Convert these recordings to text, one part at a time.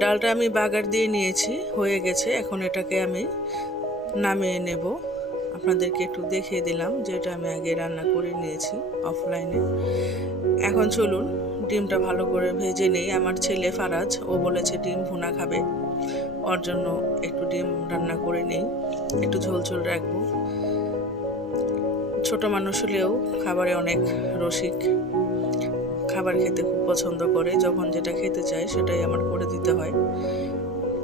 ডালটা আমি বাগার দিয়ে নিয়েছি, হয়ে গেছে। এখন এটাকে আমি নামিয়ে নেব। আপনাদেরকে একটু দেখিয়ে দিলাম যে এটা আমি আগে রান্না করে নিয়েছি অফলাইনে। এখন চলুন ডিমটা ভালো করে ভেজে নেই। আমার ছেলে ফারাজ, ও বলেছে ডিম ভুনা খাবে, ওর জন্য একটু ডিম রান্না করে নেই, একটু ঝোল ঝোল রাখবো। ছোট মানুষ হলেও খাবারে অনেক রসিক, খাবার খেতে খুব পছন্দ করে। যখন যেটা খেতে চায় সেটাই আমার করে দিতে হয়।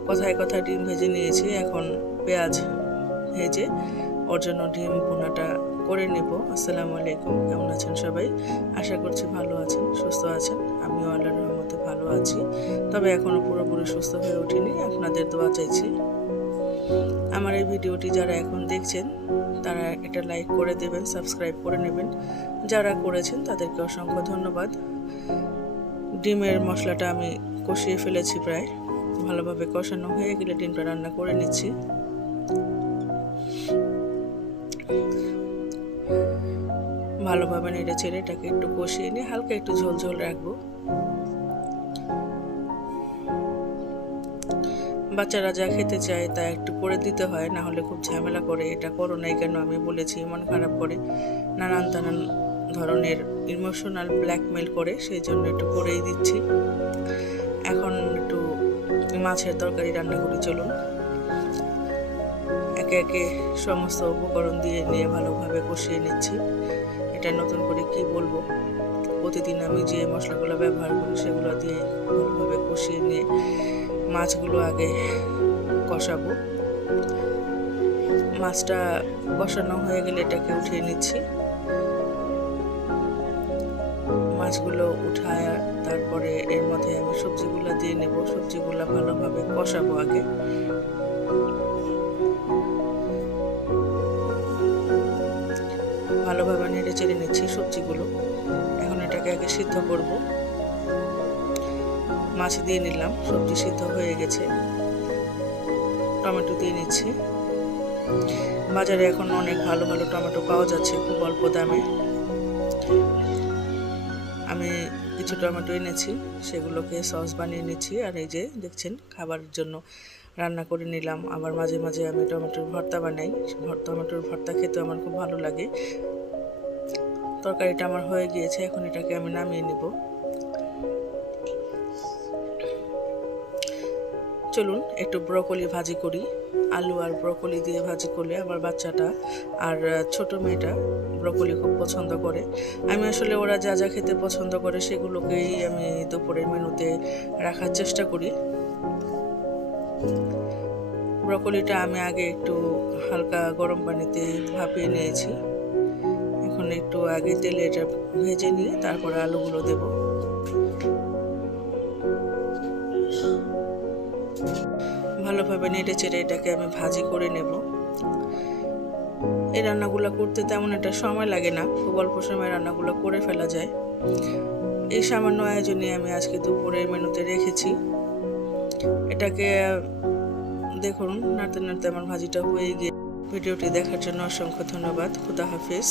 কথায় কথায় ডিম ভেজে নিয়েছি, এখন পেঁয়াজ ভেজে ওর জন্য ডিম ভুনাটা করে নেব। আসসালামু আলাইকুম, কেমন আছেন সবাই? আশা করছি ভালো আছেন, সুস্থ আছেন। আমিও আল্লাহর রহমতে ভালো আছি, তবে এখনও পুরোপুরি সুস্থ হয়ে ওঠেনি। আপনাদের দোয়া চাইছি। আমার এই ভিডিওটি যারা এখন দেখছেন তারা এটা লাইক করে দেবেন, সাবস্ক্রাইব করে নেবেন। যারা করেছেন তাদেরকে অসংখ্য ধন্যবাদ। ডিমের মশলাটা আমি কষিয়ে ফেলেছি, প্রায় ভালোভাবে কষানো হয়ে গেলে ডিমটা রান্না করে নিচ্ছি। ভালোভাবে নেড়ে চেড়ে এটাকে একটু কষিয়ে নিয়ে হালকা একটু ঝোল ঝোল রাখবো। বাচ্চারা যা খেতে চায় তা একটু করে দিতে হয়, না হলে খুব ঝামেলা করে। এটা করো নাই কেন আমি বলেছি, মন খারাপ করে, নানান ধরনের ইমোশনাল ব্ল্যাকমেল করে, সেই জন্য একটু করেই দিচ্ছি। এখন একটু মাছের তরকারি রান্না করি, চলুন। একে একে সমস্ত উপকরণ দিয়ে নিয়ে ভালোভাবে কষিয়ে নিচ্ছি। এটা নতুন করে কি বলবো, প্রতিদিন আমি যে মশলাগুলো ব্যবহার করি সেগুলো দিয়ে ভালোভাবে কষিয়ে নিয়ে মাছগুলো আগে কষাবো। মাছটা কষানো হয়ে গেলে এটাকে উঠিয়ে নিচ্ছি। মাছগুলো উঠায় তারপরে এর মধ্যে আমি সবজিগুলো দিয়ে নেব। সবজিগুলো ভালোভাবে কষাবো আগে। ভালোভাবে নেড়ে চেড়ে নিচ্ছি সবজিগুলো। এখন এটাকে আগে সিদ্ধ করব। মাছ দিয়ে নিলাম, সবজি সিদ্ধ হয়ে গেছে। টমেটো দিয়ে নিচ্ছি। বাজারে এখন অনেক ভালো ভালো টমেটো পাওয়া যাচ্ছে খুব অল্প দামে। আমি কিছু টমেটো এনেছি, সেগুলোকে সস বানিয়ে নিচ্ছি। আর এই যে দেখছেন, খাবারের জন্য রান্না করে নিলাম। আবার মাঝে মাঝে আমি টমেটোর ভর্তা বানাই। টমেটোর ভর্তা খেতে আমার খুব ভালো লাগে। তরকারিটা আমার হয়ে গিয়েছে, এখন এটাকে আমি নামিয়ে নিব। চলুন একটু ব্রকলি ভাজি করি। আলু আর ব্রকলি দিয়ে ভাজি করলে আমার বাচ্চাটা আর ছোট মেয়েটা ব্রকলি খুব পছন্দ করে। আমি আসলে ওরা যা যা খেতে পছন্দ করে সেগুলোকেই আমি দুপুরের মেনুতে রাখার চেষ্টা করি। ব্রকলিটা আমি আগে একটু হালকা গরম পানিতে ভাপিয়ে নিয়েছি। এখন একটু আগে তেলে এটা ভেজে নিয়ে তারপরে আলুগুলো দেব। ভালোভাবে নেড়ে চেড়ে এটাকে আমি ভাজি করে নেব। এই রান্নাগুলো করতে তেমন একটা সময় লাগে না, খুব অল্প সময় রান্নাগুলো করে ফেলা যায়। এই সামান্য আয়োজনে আমি আজকে দুপুরের মেনুতে রেখেছি। এটাকে দেখুন নাড়তে নাড়তে আমার ভাজিটা হয়ে গিয়ে। ভিডিওটি দেখার জন্য অসংখ্য ধন্যবাদ। খুদা হাফেজ।